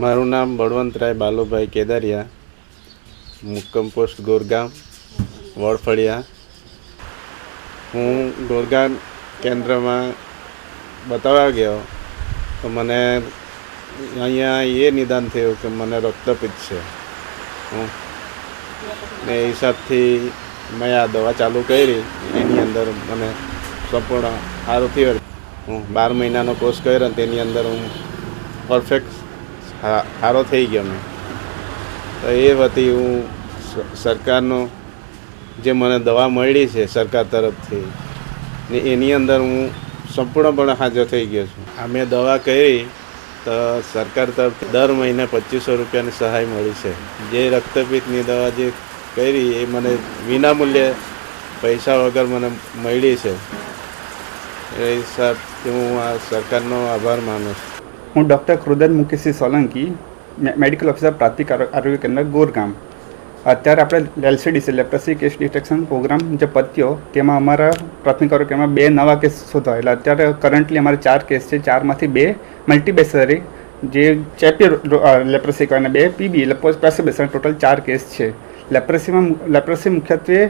મારું નામ બળવંતરાય બાલુભાઈ કેદારિયા, મુક્કમ પોસ્ટ ગોરગામ, વડફળિયા. હું ગોરગામ કેન્દ્રમાં બતાવવા ગયો તો મને અહીંયા એ નિદાન થયું કે મને રક્તપિત છે. હું ને એ હિસાબથી મેં આ દવા ચાલુ કરી. એની અંદર મને સંપૂર્ણ સારું થયું. હું બાર મહિનાનો કોર્સ કર્યો ને તેની અંદર હું પરફેક્ટ સારો થઈ ગયો મેં. તો એ વતી હું સરકારનો જે મને દવા મળી છે સરકાર તરફથી ને એની અંદર હું સંપૂર્ણપણે હાજર થઈ ગયો છું. આ મેં દવા કરી તો સરકાર તરફથી દર મહિને પચીસો રૂપિયાની સહાય મળી છે. જે રક્તપિત્તની દવા જે કરી એ મને વિનામૂલ્યે પૈસા વગર મને મળી છે. એ સાહેબ હું આ સરકારનો આભાર માનું છું. હું doctor કૃદન Mukeshsinh Solanki medical officer, પ્રાથમિક આરો- આરોગ્ય કેન્દ્ર, ગોરગામ. અત્યારે આપણે LCDC leprosy case detection programme જે પત્યો, તેમાં અમારા પ્રાથમિક આરોગ્ય કેન્દ્રમાં બે નવા કેસ શોધાયેલા. અત્યારે કરન્ટલી અમારે ચાર કેસ છે, ચારમાંથી બે મલ્ટીબેસરી જે ચેપી લેપ્રસી કહેવાય અને બે, પીબી, એટલે પેસેબેસરી ટોટલ ચાર કેસ છે. લેપ્રસીમાં લેપ્રસી મુખ્યત્વે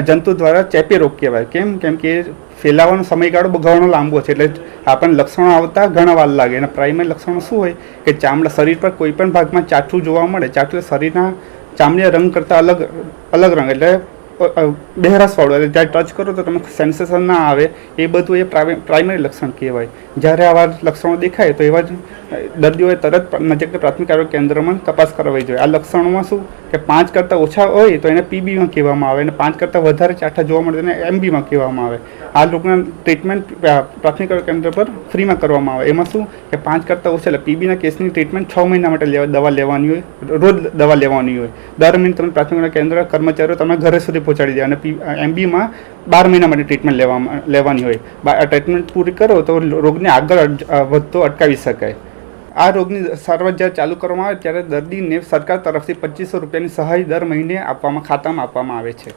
જંતુ દ્વારા ચેપી રોગ કહેવાય. કેમ? કેમ કે ફેલાવાનો સમયગાળો ઘણો લાંબો છે. એટલે આપણને લક્ષણો આવતા ઘણા વાર લાગે. અને પ્રાઇમરી લક્ષણો શું હોય? કે ચામડા શરીર પર કોઈ પણ ભાગમાં ચાઠું જોવા મળે. ચાઠું શરીરના ચામડીના રંગ કરતાં અલગ અલગ રંગ. એટલે બહેરાશવાળું એટલે જ્યારે ટચ કરો તો તમને સેન્સેશન ના આવે. એ બધું એ પ્રાઇમરી લક્ષણ કહેવાય. જ્યારે આવા લક્ષણો દેખાય તો એવા જ દર્દીઓએ તરત નજીકના પ્રાથમિક આરોગ્ય કેન્દ્રમાં તપાસ કરાવવી જોઈએ. આ લક્ષણોમાં શું કે પાંચ કરતાં ઓછા હોય તો એને પીબીમાં કહેવામાં આવે. અને પાંચ કરતાં વધારે ચાઠા જોવા મળે તો એને એમબીમાં કહેવામાં આવે. આ લોકોના ટ્રીટમેન્ટ પ્રાથમિક આરોગ્ય કેન્દ્ર પર ફ્રીમાં કરવામાં આવે. એમાં શું કે પાંચ કરતાં ઓછા, એટલે પીબીના કેસની ટ્રીટમેન્ટ છ મહિના માટે દવા લેવાની હોય, રોજ દવા લેવાની હોય. દર મહિને તમે પ્રાથમિક કેન્દ્ર કર્મચારીઓ તમને ઘરે સુધી પહોંચાડી દે. અને પી એમબીમાં બાર મહિના માટે ટ્રીટમેન્ટ લેવામાં, લેવાની હોય. ટ્રીટમેન્ટ પૂરી કરો તો રોગને આગળ વધતો અટકાવી શકાય. આ રોગની સારવાર જ્યારે ચાલુ કરવામાં આવે ત્યારે દર્દીને સરકાર તરફથી પચીસો રૂપિયાની સહાય દર મહિને આપવામાં, ખાતામાં આપવામાં આવે છે.